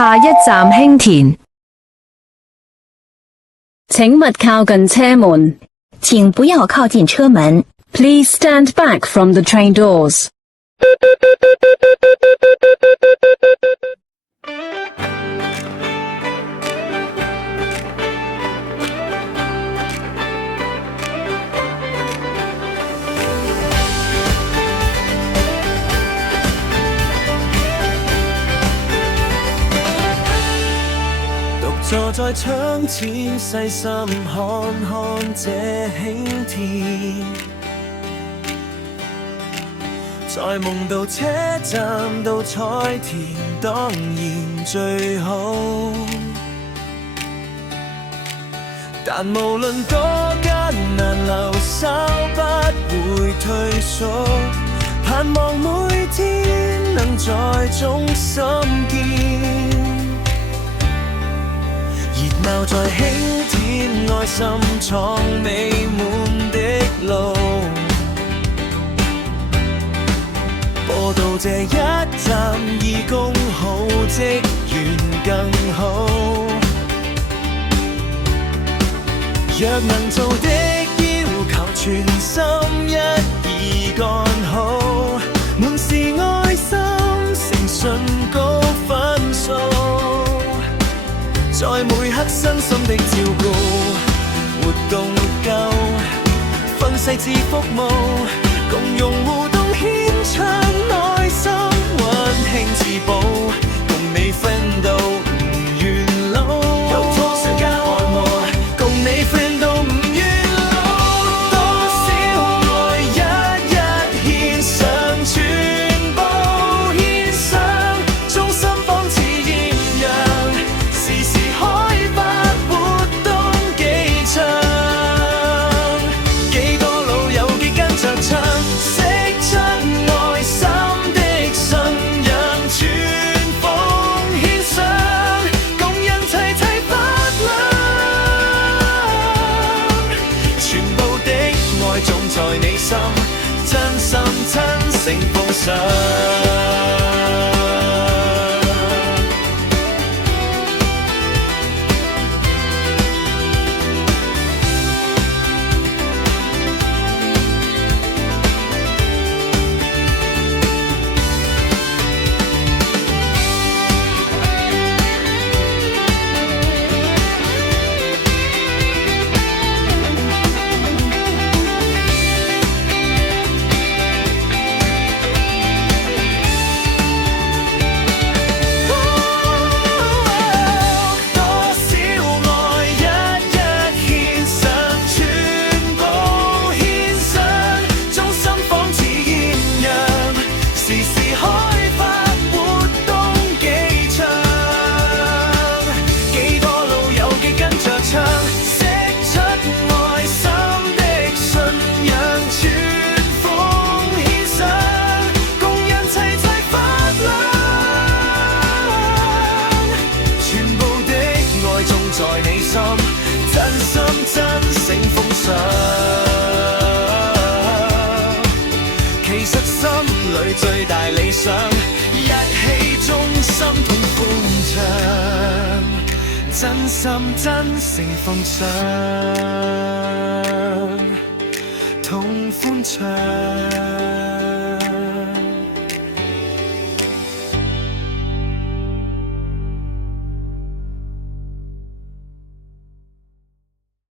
下一站興田。請勿靠近車門。請不要靠近車門。Please stand back from the train doors. 坐在窗前細心看看這興田，在夢到車站到菜田當然最好，但無論多艱難留守不會退縮，盼望每天能在中心見，熱鬧在興田，愛心闖美滿的路，播到這一站義工好，職員更好，若能做的要求全心一意幹好，滿是愛心誠信高分數，在每刻身心的照顧，活動夠，分細緻服務，共用互動獻唱愛心，溫馨自保，共你奮鬥唔願老，有拖上加按摩，共你奮鬥唔願老，多少愛一一獻上，全部獻上，衷心仿似豔陽，時時開發活動幾場，幾多老友記跟着唱，釋出愛心的信仰，全奉獻上，共人齊齊發亮，全部的愛種在你心，真心真誠奉上。在你心，真心真誠奉上。其實心裏最大理想，一起衷心痛歡唱，真心真誠奉上，痛歡唱。